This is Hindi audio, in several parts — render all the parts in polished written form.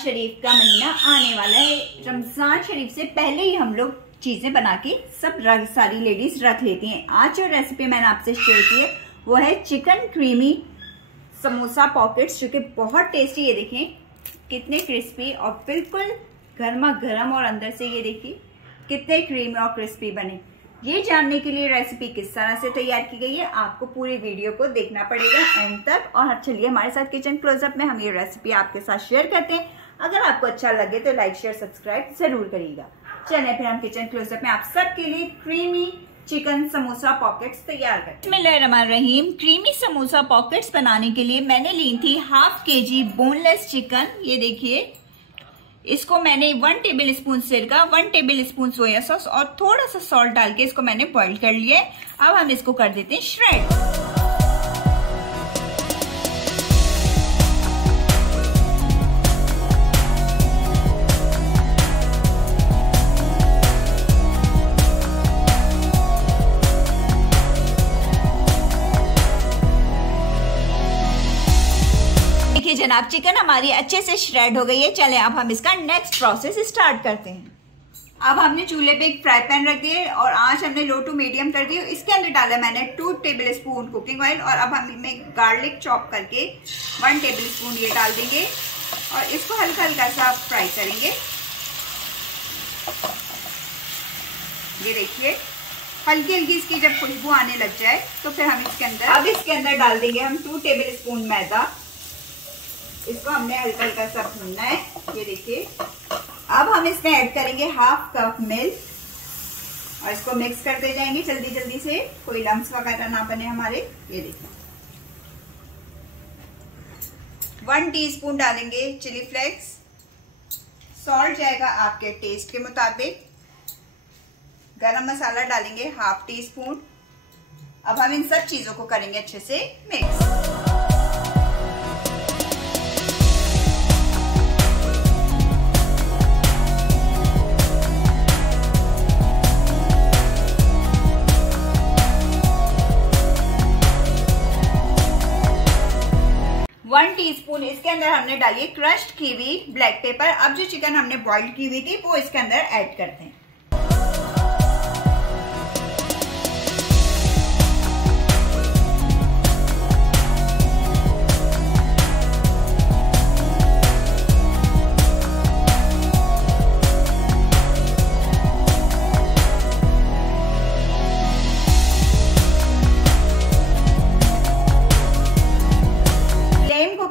शरीफ का महीना आने वाला है। रमजान शरीफ से पहले ही हम लोग चीजें बना के सब सारी लेडीज रख लेती हैं। आज जो रेसिपी मैंने आपसे शेयर की है वो है चिकन क्रीमी समोसा पॉकेट्स, जो कि बहुत टेस्टी। ये देखें कितने क्रिस्पी और बिल्कुल गर्मा गर्म, और अंदर से ये देखिए कितने क्रीमी और क्रिस्पी बने। ये जानने के लिए रेसिपी किस तरह से तैयार की गई है आपको पूरी वीडियो को देखना पड़ेगा एंड तक। और चलिए हमारे साथ किचन क्लोजअप में हम ये रेसिपी आपके साथ शेयर करते हैं। अगर आपको अच्छा लगे तो लाइक शेयर सब्सक्राइब जरूर करिएगा। चलिए फिर हम किचन क्लोजअप में आप सबके लिए क्रीमी चिकन समोसा पॉकेट्स तैयार करते हैं। बिस्मिल्लाहिर्रहमानिर्रहीम। क्रीमी समोसा पॉकेट्स बनाने के लिए मैंने ली थी हाफ केजी बोनलेस चिकन। ये देखिए इसको मैंने 1 टेबल स्पून सिरका, 1 टेबल स्पून सोया सॉस और थोड़ा सा सॉल्ट डाल के इसको मैंने बॉईल कर लिया है। अब हम इसको कर देते हैं श्रेड। जनाब चिकन हमारी अच्छे से श्रेड हो गई है। चलें अब हम इसका नेक्स्ट प्रोसेस स्टार्ट करते हैं। अब हमने चूल्हे पे एक फ्राई पैन रख दिए और आंच हमने लो टू मीडियम कर दी। इसके अंदर डाला मैंने 2 टेबल स्पून कुकिंग ऑयल और अब हम इनमें गार्लिक चॉप करके 1 टेबल स्पून ये डाल देंगे और इसको हल्का हल्का सा फ्राई करेंगे। ये देखिए हल्की हल्की इसकी जब खुशबू आने लग जाए तो फिर हम इसके अंदर डाल देंगे हम 2 टेबल स्पून मैदा। इसको हमने हल्का हल्का सा भूनना है। ये देखिए अब हम इसमें ऐड करेंगे हाफ कप मिल्क और इसको मिक्स करते जाएंगे जल्दी जल्दी से, कोई लम्स वगैरह ना बने हमारे। ये देखिए 1 टीस्पून डालेंगे चिली फ्लेक्स, सॉल्ट जाएगा आपके टेस्ट के मुताबिक, गरम मसाला डालेंगे हाफ टी स्पून। अब हम इन सब चीजों को करेंगे अच्छे से मिक्स। 1 टीस्पून इसके अंदर हमने डाली क्रश्ड कीवी, ब्लैक पेपर। अब जो चिकन हमने बॉइल्ड की हुई थी वो इसके अंदर ऐड करते हैं।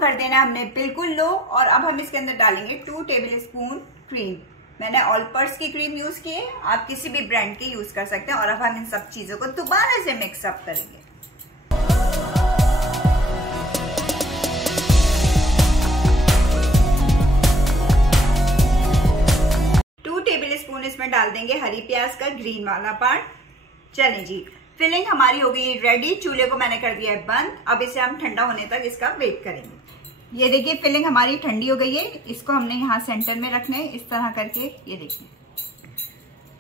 कर देना हमने बिल्कुल लो और अब हम इसके अंदर डालेंगे 2 टेबल स्पून क्रीम। मैंने ऑल पर्स की क्रीम यूज की है, आप किसी भी ब्रांड की यूज कर सकते हैं। और अब हम इन सब चीजों को दोबारा से मिक्स अप करेंगे। टू टेबल स्पून इसमें डाल देंगे हरी प्याज का ग्रीन वाला पार्ट। चलें जी, फिलिंग हमारी हो गई रेडी। चूल्हे को मैंने कर दिया है बंद। अब इसे हम ठंडा होने तक इसका वेट करेंगे। ये देखिए फिलिंग हमारी ठंडी हो गई है। इसको हमने यहाँ सेंटर में रखना है इस तरह करके। ये देखिए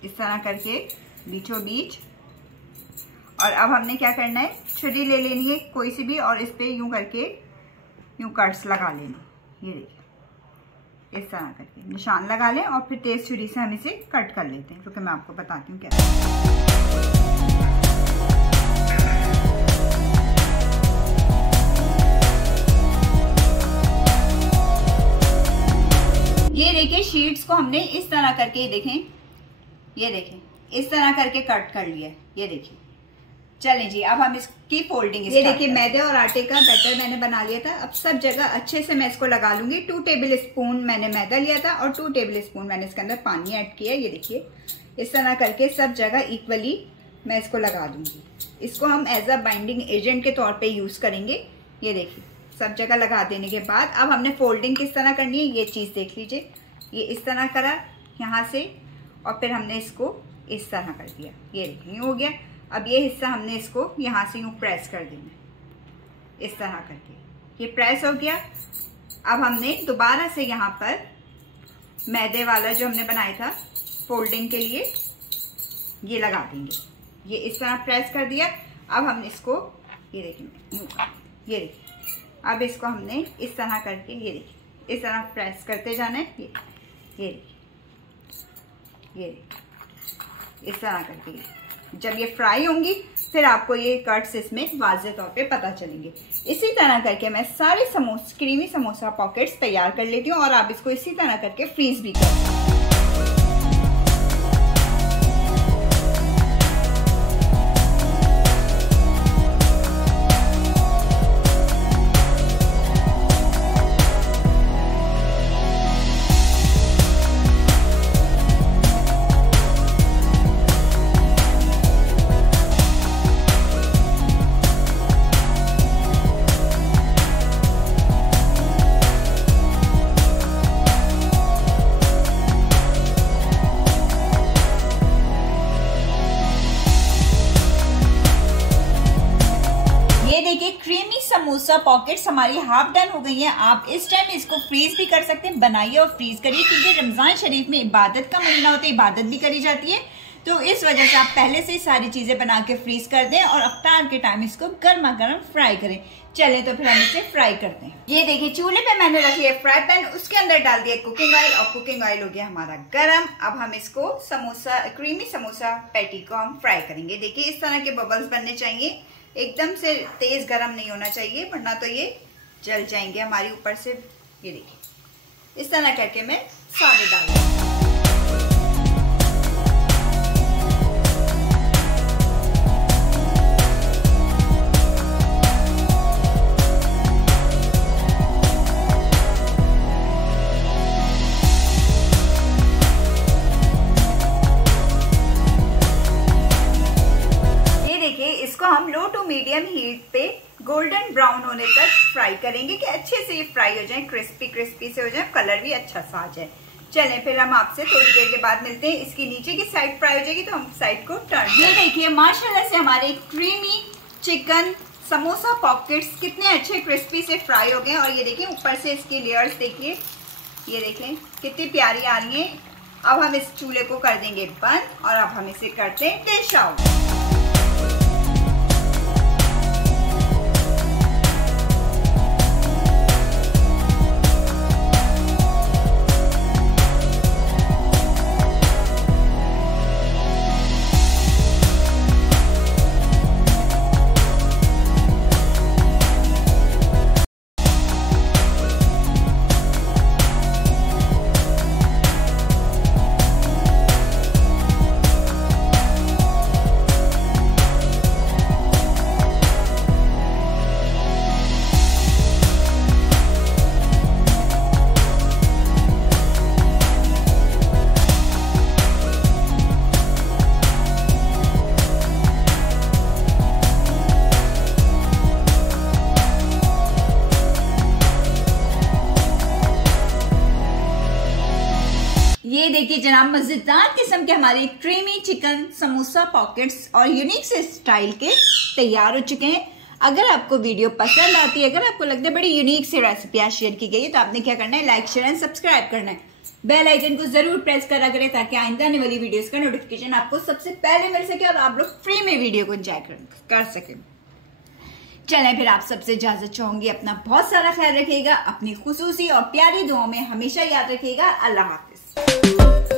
इस तरह करके बीचों बीच। और अब हमने क्या करना है, छुरी ले लेनी है कोई सी भी और इस पे यूं करके यूं कट्स लगा लेने। ये देखिए इस तरह करके निशान लगा लें और फिर तेज छुरी से हम इसे कट कर लेते हैं, क्योंकि मैं आपको बताती हूँ कैसे। ये देखिए शीट्स को हमने इस तरह करके ये देखें इस तरह करके कट कर लिया। ये देखिए चलें जी, अब हम इसकी फोल्डिंग। ये देखिए मैदे और आटे का बैटर मैंने बना लिया था। अब सब जगह अच्छे से मैं इसको लगा लूंगी। 2 टेबल स्पून मैंने मैदा लिया था और 2 टेबल स्पून मैंने इसके अंदर पानी ऐड किया। ये देखिए इस तरह करके सब जगह इक्वली मैं इसको लगा दूंगी। इसको हम एज अ बाइंडिंग एजेंट के तौर पर यूज करेंगे। ये देखिए सब जगह लगा देने के बाद अब हमने फोल्डिंग किस तरह करनी है ये चीज देख लीजिए। ये इस तरह करा यहाँ से और फिर हमने इसको इस तरह कर दिया। ये देखिए यूँ हो गया। अब ये हिस्सा हमने इसको यहाँ से यूँ प्रेस कर देना इस तरह करके। ये प्रेस हो गया। अब हमने दोबारा से यहाँ पर मैदे वाला जो हमने बनाया था फोल्डिंग के लिए ये लगा देंगे। ये इस तरह प्रेस कर दिया। अब हम इसको ये देखिए ये देखिए अब इसको हमने इस तरह करके ये देखिए इस तरह प्रेस करते जाना है। ये इस तरह करके जब ये फ्राई होंगी फिर आपको ये कट्स इसमें वाज़ेह तौर पे पता चलेंगे। इसी तरह करके मैं सारे क्रीमी समोसा पॉकेट्स तैयार कर लेती हूँ और आप इसको इसी तरह करके फ्रीज भी कर। देखिए क्रीमी समोसा पॉकेट्स हमारी हाफ डन हो गई हैं। आप इस टाइम इसको फ्रीज भी कर सकते हैं, बनाइए और फ्रीज करिए, क्योंकि रमजान शरीफ में इबादत का महीना होता है, इबादत भी करी जाती है, तो इस वजह से आप पहले से ही सारी चीजें बना के फ्रीज कर दें और अफ्तार के टाइम इसको गर्मा गर्म फ्राई करें। चलें तो फिर हम इसे फ्राई करते हैं। ये देखिए चूल्हे पे मैंने रखी है फ्राई पैन, उसके अंदर डाल दिया कुकिंग ऑयल और कुकिंग ऑयल हो गया हमारा गरम। अब हम इसको क्रीमी समोसा पैटी को हम फ्राई करेंगे। देखिए इस तरह के बबल्स बनने चाहिए, एकदम से तेज गरम नहीं होना चाहिए वरना तो ये जल जाएंगे हमारी ऊपर से। ये देखिए इस तरह करके मैं सारे डालूंगी। इसको हम लो टू मीडियम हीट पे गोल्डन ब्राउन होने तक फ्राई करेंगे कि अच्छे से ये फ्राई हो जाए, क्रिस्पी से हो जाए, कलर भी अच्छा सा आ जाए। चलें फिर हम आपसे थोड़ी देर के बाद मिलते हैं। इसकी नीचे की साइड फ्राई हो जाएगी तो हम साइड को टर्न। ये देखिए माशाल्लाह से हमारे क्रीमी चिकन समोसा पॉकेट्स कितने अच्छे क्रिस्पी से फ्राई हो गए। और ये देखिए ऊपर से इसकी लेयर्स देखिए, ये देखें कितनी प्यारी आ रही है। अब हम इस चूल्हे को कर देंगे बंद और अब हम इसे करते हैं डिश आउट। ये देखिए जनाब मजेदार किस्म के हमारे क्रीमी चिकन समोसा पॉकेट्स और यूनिक से स्टाइल के तैयार हो चुके हैं। अगर आपको वीडियो पसंद आती है, अगर आपको लगता है बड़ी यूनिक से रेसिपी आज शेयर की गई है, तो आपने क्या करना है, लाइक शेयर एंड सब्सक्राइब करना है। बेल आइकन को जरूर प्रेस करा करें ताकि आइंदा आने वाली वीडियोस का नोटिफिकेशन आपको सबसे पहले मिल सके और आप लोग फ्री में वीडियो को एंजॉय कर सकें। चलें फिर आप सबसे इजाजत चाहूंगी, अपना बहुत सारा ख्याल रखिएगा, अपनी खुसूसी और प्यारी दुआओं में हमेशा याद रखिएगा। अल्लाह हाफिज।